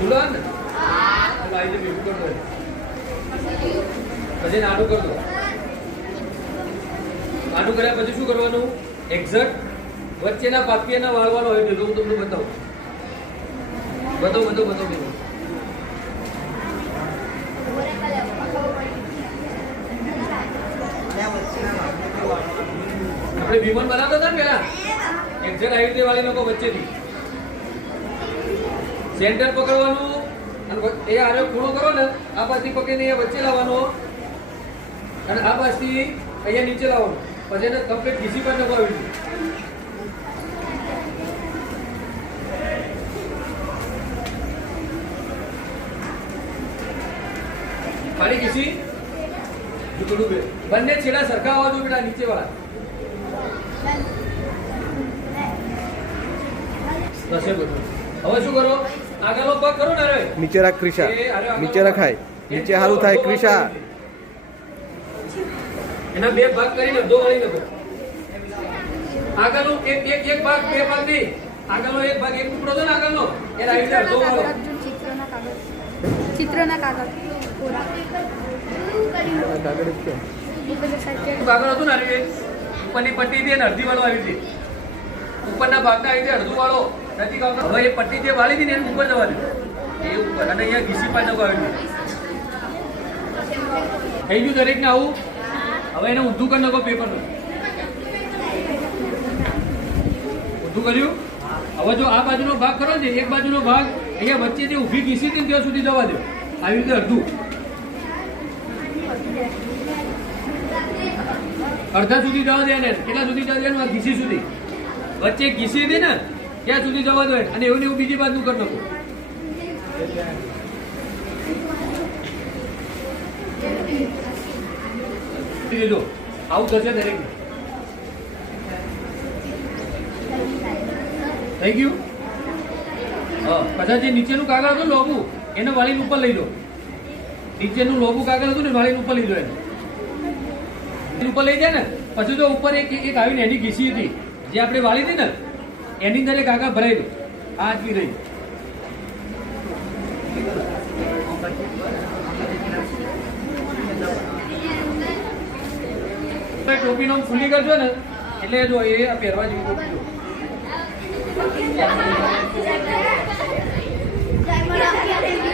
ખુલ્લો ને આવી ભેગું કરી દો પછી નાનું કરી દો નાનું કર્યા પછી શું કરવાનું એક્ઝેક્ટ વચ્ચેના પાપિયાના વાળવાનો હોય ભેગો હું તમને બતાવું આપણે વિમાન બનાવતા હતા ને પેલા એક્ઝેક્ટ આવી રીતે વાળી લોકો વચ્ચેથી સેન્ટર પકડવાનું અને એ આરે ખૂણો કરો ને આ બાજુથી પકડીને એ વચ્ચે લાવવાનો અને આ બાજુથી અહીંયા નીચે લાવવાનું પછી એને કમ્પ્લીટ ઘીસી પર નખાવી ખાલી ઘીસી બંને છેડા સરખા આવવા જોઈએ બેટા નીચે વાળા હવે શું કરો આગળનો પગ કરો ને નીચે રાખ ક્રિશા નીચે રખાય નીચે હારું થાય ક્રિશા એના બે ભાગ કરીને અડધો વાળી નાખો આગળનો એક ભાગ બે ભાગ નહીં આગળનો એક ભાગ એક ટુકડો છે ને આગળનો એ રાઈટ અડધો વાળો ચિત્રના કાગળ કાગળ હતું ને ઉપરની પટ્ટી થી અડધી વાળો આવી હતી ઉપરના ભાગના આવી અડધું વાળો નથી કાગળ હવે એ પટ્ટી જે વાળી હતી ને એને ઉપર જવા દે એ ઉપર અને અહીંયા ઘીસી પાછળ આવી થઈ ગયું દરેક ને આવું હવે એને ઊંધું કરી નાખો પેપરનું ઊંધું કર્યું હવે જો આ બાજુનો ભાગ કરો ને એક બાજુનો ભાગ અહીંયા વચ્ચે જે ઊભી ઘીસી હતી ત્યાં સુધી જવા દો આવી રીતે અડધું અડધા સુધી જવા દે ને કેટલા સુધી જવા દે ઘીસી સુધી વચ્ચે ઘીસી હતી ને ત્યાં સુધી જવા દો અને એવું ને એવું બીજી બાજુ કરી નાખો લીધો આવું થશે દરેક થઈ ગયું કદાચ જે નીચેનું કાગળ હતું લોબુ એને વાળીને ઉપર લઈ લો નીચેનું લોબુ કાગળ હતું ને વાળીને ઉપર લઈ લો એને ઉપર લઈ જાય ને પછી તો ઉપર એક આવીને એની ઘીસી હતી જે આપણે વાળી હતી ને એની અંદર એક આગળ ભરાઈ દો આ આટલી રહી ટોપીનો ફૂલી કરજો ને એટલે જો એ પહેરવા જેવી ટોપી જો